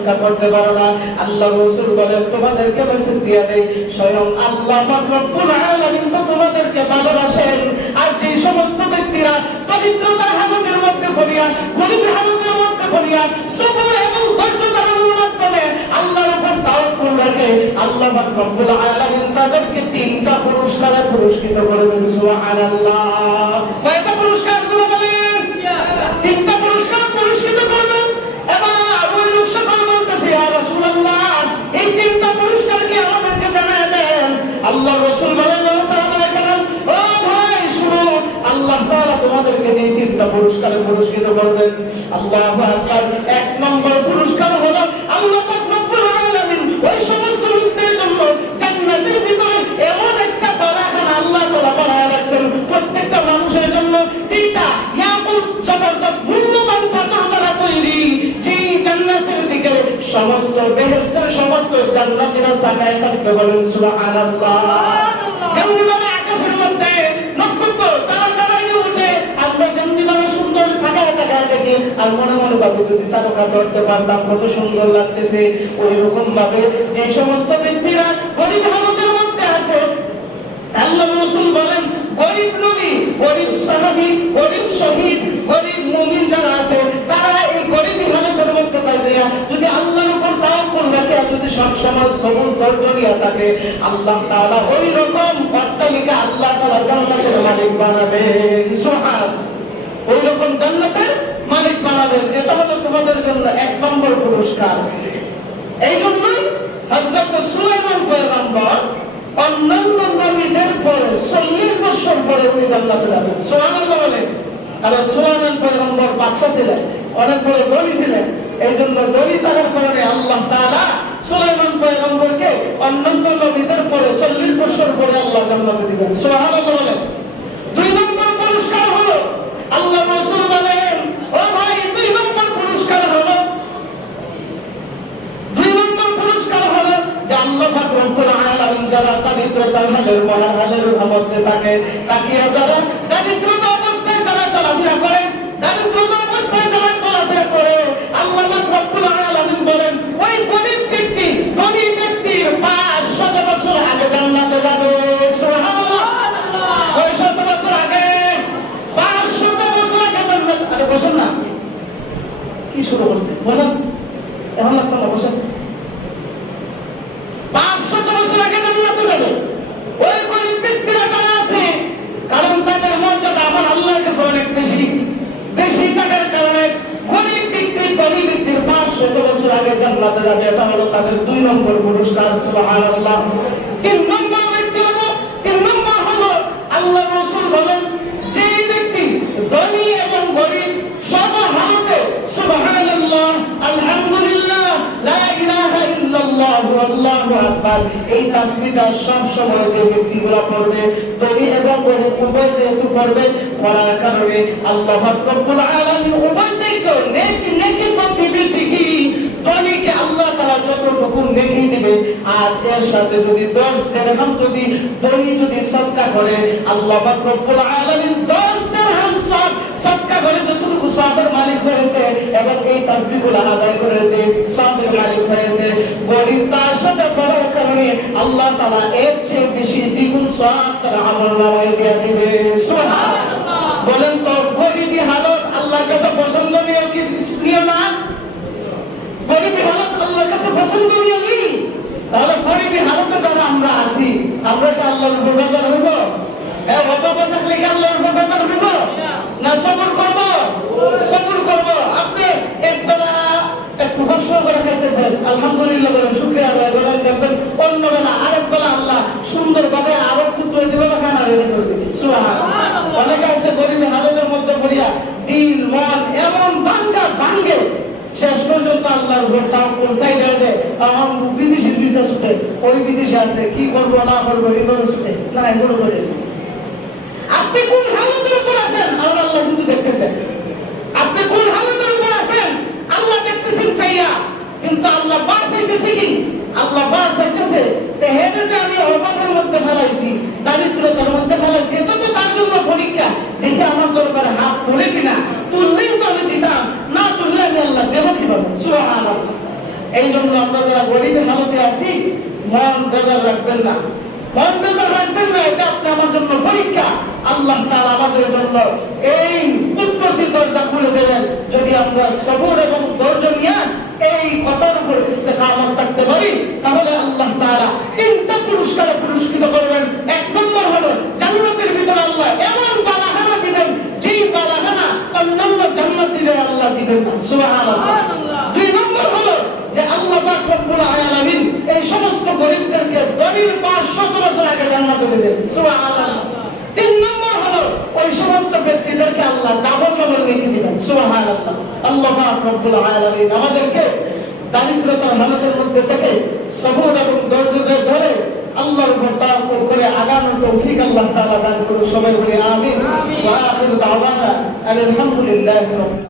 রক্ষা করতে পারো না। আল্লাহ রাসূল বলেন তোমাদেরকে মেসেজ দিয়ে দেই, স্বয়ং আল্লাহ পাক রব্বুল আলামিন তো তোমাদেরকে ভালোবাসেন। আর যে সমস্ত ব্যক্তিরা দরিদ্রতার হালতের মধ্যে পড়িয়া, গরিব হালতের মধ্যে পড়িয়া সবর এবং ধৈর্য ধারণের মাধ্যমে আল্লাহর উপর তাওয়াক্কুল রাখে, আল্লাহ পাক রব্বুল আলামিন তাদেরকে তিনটা পুরস্কারে পুরস্কৃত করবেন। সুবহানাল্লাহ। কয়টা পুরস্কার গুলো বলেন? তিনটা পুরস্কার পুরস্কৃত করবেন। এবার ওই লোক সকল বলতেছে, ইয়া রাসূলুল্লাহ, এই তিনটা পুরস্কার কি আমাদেরকে জানায় দেন? আল্লাহ রাসূল বলেন, ও সাহাবায়ে কেরাম, ও ভাই শুনো, আল্লাহ তাআলা তোমাদেরকে যে তিনটা পুরস্কারে পুরস্কৃত করবেন, আল্লাহু আকবার। এক নম্বর পুরস্কার হলো আল্লাহ পাক রব্বুল আলামিন ওই সমস্ত লোকদের জন্য জান্নাতের ভিতরে এমন একটা বালাখানা আল্লাহ তাআলা বানায় রাখছেন প্রত্যেকটা মানুষের জন্য, যেটা ইয়াকুত জবরদস্ত মূল্যবান পাথর দ্বারা তৈরি, যেই জান্নাতের দিকে সমস্ত বেহেশতের সমস্ত জান্নাতীরা তাকায় তাকে বলেন সুবহানাল্লাহ। যেমনিভাবে আকাশের মধ্যে নক্ষত্র তারকারা উঠে, আমরা যেমনিভাবে সুন্দর তাকায় তাকায় দেখি আর মনে মনে ভাবি যদি তারকা ধরতে পারতাম কত সুন্দর লাগতেছে, ওই রকম ভাবে যে সমস্ত ব্যক্তিরা গরিব হালতের মধ্যে আছে, আল্লাহ রাসূল বলেন গরিব নবী, গরিব সাহাবী, গরিব শহীদ, গরিব মুমিন যারা আছে তারা এই গরিব হালতের মধ্যে থাকবে, যদি আল্লাহর উপর তাওয়াক্কুল রাখে, যদি সব সময় সবর ধৈর্য নিয়ে থাকে, আল্লাহ তাআলা ওই রকম অট্টালিকা আল্লাহ তাআলা জান্নাতের মালিক বানাবেন। সুবহানাল্লাহ। ওই রকম জান্নাতের মালিক বানাবেন। এটা হলো তোমাদের জন্য এক নম্বর পুরস্কার। এই জন্যই হযরত সুলাইমান পয়গম্বর অন্যান্য নবীদের পরে 40 বছর পরে উনি জান্নাতে যাবেন। সুবহানাল্লাহ বলেন। কারণ সুলাইমান পয়গম্বর বাদশা ছিলেন, অনেক বড় ধনী ছিলেন, এই জন্য ধনী থাকার কারণে আল্লাহ তাআলা সুলাইমান পয়গম্বরকে অন্যান্য নবীদের পরে 40 বছর পরে আল্লাহ জান্নাতে দিবেন। সুবহানাল্লাহ বলেন। দুই নম্বর পুরস্কার হলো আল্লাহ রাসূল বলেন, ও ভাই, দুই নম্বর পুরস্কার হলো যে আল্লাহ পাক রব্বুল আলামিন যারা দারিদ্রতার হালের মহালের মধ্যে থাকে, তাকিয়ে যারা দারিদ্রতা অবস্থায় যারা চলাফেরা করে, দারিদ্রতা অবস্থায় যারা চলাফেরা করে, আল্লাহ পাক রব্বুল আলামিন বলেন ওই গরিব ব্যক্তি ধনী ব্যক্তির 500 বছর আগে জান্নাতে যাবে। সুবহানাল্লাহ। ওই 100 বছর আগে, 500 বছর আগে জান্নাত। আরে বসেন না, কি শুরু করছে? বসেন, এখন আপনারা বসেন। 500 বছর আগে জান্নাতে যাবে ওই গরিব ব্যক্তিরা যারা আছে, কারণ তাদের মর্যাদা আমার আল্লাহর কাছে অনেক বেশি বেশি থাকার কারণে গরিব ব্যক্তি ধনী ব্যক্তির 500 বছর আগে জান্নাতে যাবে। এটা হলো তাদের 2 নম্বর পুরস্কার। সুবহানাল্লাহ। 3 নম্বর ব্যক্তি হলো, 3 নম্বর হলো আল্লাহ রাসূল বলেন যে ব্যক্তি ধনী এবং গরিব সব হালতে সুবহানাল্লাহ, আলহামদুলিল্লাহ, লা ইলাহা ইল্লাল্লাহ, আল্লাহু আকবার, এই তাসবিহটা সব সময় যে ব্যক্তিগুলো পড়বে, ধনী এবং গরিব উভয় যেহেতু পড়বে, পড়ার কারণে আল্লাহ পাক রব্বুল আলামিন উভয় থেকে নেকি তো দিবে ঠিকই, ধনীকে আল্লাহ তাআলা যতটুকু নেকি দিবে, আর এর সাথে যদি 10 দিরহাম যদি ধনী যদি সদকা করে, আল্লাহ পাক রব্বুল আলামিন 10 দিরহাম সদকা করে যতটুকু সওয়াবের মালিক হয়েছে এবং এই তাসবিহগুলো আদায় করে যে সওয়াবের মালিক হয়েছে, গরিব তার সাথে পড়ার কারণে আল্লাহ তাআলা এর চেয়ে বেশি দ্বিগুণ সওয়াব তার আমলনামায় দিয়ে দিবে। সুবহানাল্লাহ। বলেন তো গরিবী হালত আল্লাহর কাছে পছন্দনীয় কি নিয়ম না? গরিবী হালত আল্লাহর কাছে পছন্দনীয় কি? তাহলে গরিবী হালতে যারা আমরা আছি, আমরা কি আল্লাহর উপর বেজার হইব? অভাবে থাকলে কি আল্লাহর উপর বেজার হইব না? সবর করব, সবর করব। আপনি একবেলা একটু কষ্ট করে খাইতেছেন, আলহামদুলিল্লাহ বলেন, শুকরিয়া আদায় করেন, দেখবেন অন্য বেলা আরেক বেলা আল্লাহ সুন্দরভাবে আরো ক্ষুদ্র দিবেন, খানা রেডি করে দিবে। সুবহানাল্লাহ। অনেকে আছে গরিবী হালতের মধ্যে পড়িয়া দিল মন এমন ভাঙ্গে শেষ পর্যন্ত আল্লাহর উপর তাওয়াক্কুল সাইডে দেয়, আমার বিদেশি ভিসা ছুটে, ওই বিদেশে আছে, কি করবো না করবো এইভাবে ছুটে না, এগুলো করে। আপনি কোন হালতের উপর আছেন আল্লাহ কিন্তু দেখতেছেন, আপনি কোন হালতের উপর আছেন আল্লাহ দেখতেছেন চাইয়া, কিন্তু আল্লাহ বার চাইতেছে কি? আল্লাহ বার চাইতেছে হেঁটে যে আমি অভাবের মধ্যে ফেলাইছি, দারিদ্রতার মধ্যে ফেলাইছি, এটা তো তার জন্য পরীক্ষা, দেখে আমার দরবারে হাত তোলে কিনা, তুললেই তো আমি দিতাম, না তুললে আমি আল্লাহ দেব কিভাবে? সুবহানাল্লাহ। রাখবেন না, মন বেজার রাখবেন না, এটা আপনি আমার জন্য পরীক্ষা। আল্লাহ তাআলা আমাদের জন্য এই উত্তরটি দরজা খুলে দেবেন যদি আমরা সবর এবং ধৈর্য নিয়ে এই কথার উপর ইস্তেকামত থাকতে পারি, তাহলে আল্লাহ তাআলা তিনটা পুরস্কারে পুরস্কৃত করবেন। এক নম্বর হলো জান্নাতের ভিতরে আল্লাহ এমন বালাখানা দিবেন যেই বালাখানা অন্যান্য জান্নাতীরা আল্লাহ দিবেন না, সুবহানাল্লাহ। দুই নম্বর হলো যে আল্লাহ পাক রব্বুল আলামিন এই সমস্ত গরীবদেরকে ধনীর 500 বছর আগে জান্নাতে দিবেন, সুবহানাল্লাহ। তিন নম্বর হলো ওই সমস্ত ব্যক্তিদেরকে আল্লাহ ডাবল ডাবল রেখে দিবেন, সুবহানাল্লাহ। আল্লাহ পাক রব্বুল আলামিন আমাদেরকে দারিদ্রতার হালতের মধ্যে থেকে সবর এবং ধৈর্য ধরে আল্লাহর উপর তাওয়াক্কুল করে আগানোর তৌফিক আল্লাহ তাআলা দান করুন। সবাই বলি আমিন। ওয়া আখিরু দাওয়ানা আলহামদুলিল্লাহি রাব্বিল